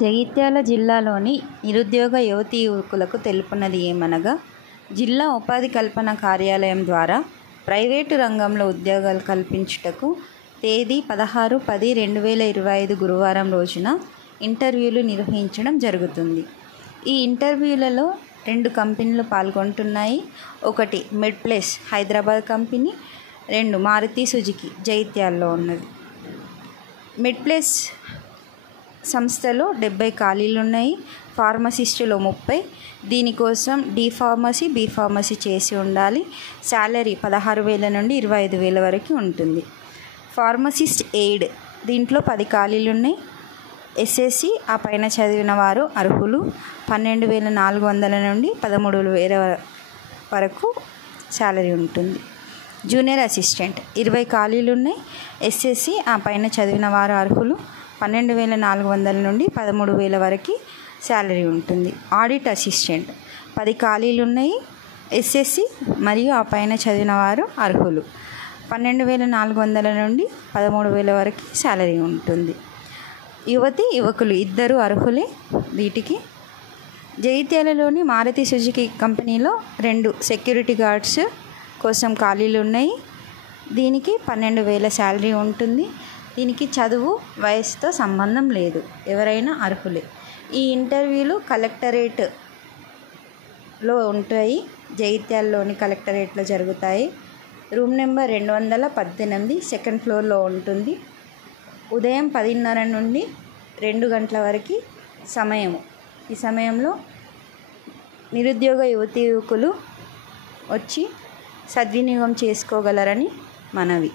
జగిత్యాల జిల్లాలోని నిరుద్యోగ యువతీ యువకులకు తెలుపున్నది ఏమనగా, జిల్లా ఉపాధి కల్పన కార్యాలయం ద్వారా ప్రైవేటు రంగంలో ఉద్యోగాలు కల్పించుటకు తేదీ 16/10/2025 గురువారం రోజున ఇంటర్వ్యూలు నిర్వహించడం జరుగుతుంది. ఈ ఇంటర్వ్యూలలో 2 కంపెనీలు పాల్గొంటున్నాయి. ఒకటి మెడ్ప్లస్ హైదరాబాద్ కంపెనీ, 2 మారుతి సుజుకి జగిత్యాలలో ఉన్నది. మెడ్ప్లస్ సంస్థలో 70 ఖాళీలు ఉన్నాయి. ఫార్మసిస్టులో 30. దీనికోసం డి ఫార్మసీ, బి ఫార్మసీ చేసి ఉండాలి. శాలరీ 16,000 నుండి 25,000 వరకు ఉంటుంది. ఫార్మసిస్ట్ ఎయిడ్ దీంట్లో 10 ఖాళీలు ఉన్నాయి. ఎస్ఎస్సి ఆ పైన చదివిన వారు అర్హులు. 12,400 నుండి 13,000 వరకు శాలరీ ఉంటుంది. జూనియర్ అసిస్టెంట్ 20 ఖాళీలు ఉన్నాయి. ఎస్ఎస్సి ఆ పైన చదివిన వారు అర్హులు. 12,400 నుండి 13,000 వరకు శాలరీ ఉంటుంది. ఆడిట్ అసిస్టెంట్ 10 ఖాళీలు ఉన్నాయి. ఎస్ఎస్సి మరియు ఆ పైన చదివిన వారు అర్హులు. 12,400 నుండి 13,000 వరకు శాలరీ ఉంటుంది. యువతి యువకులు ఇద్దరు అర్హులే వీటికి. జగిత్యాలలోని మారుతి సుజుకి కంపెనీలో 2 సెక్యూరిటీ గార్డ్స్ కోసం ఖాళీలు ఉన్నాయి. దీనికి 12,000 శాలరీ ఉంటుంది. దీనికి చదువు వయసుతో సంబంధం లేదు, ఎవరైనా అర్హులే. ఈ ఇంటర్వ్యూలు కలెక్టరేట్లో ఉంటాయి. జగిత్యాలలోని కలెక్టరేట్లో జరుగుతాయి. రూమ్ నెంబర్ 218 సెకండ్ ఫ్లోర్లో ఉంటుంది. ఉదయం 10:30 నుండి 2 గంటల వరకు సమయము. ఈ సమయంలో నిరుద్యోగ యువతీ యువకులు వచ్చి సద్వినియోగం చేసుకోగలరని మనవి.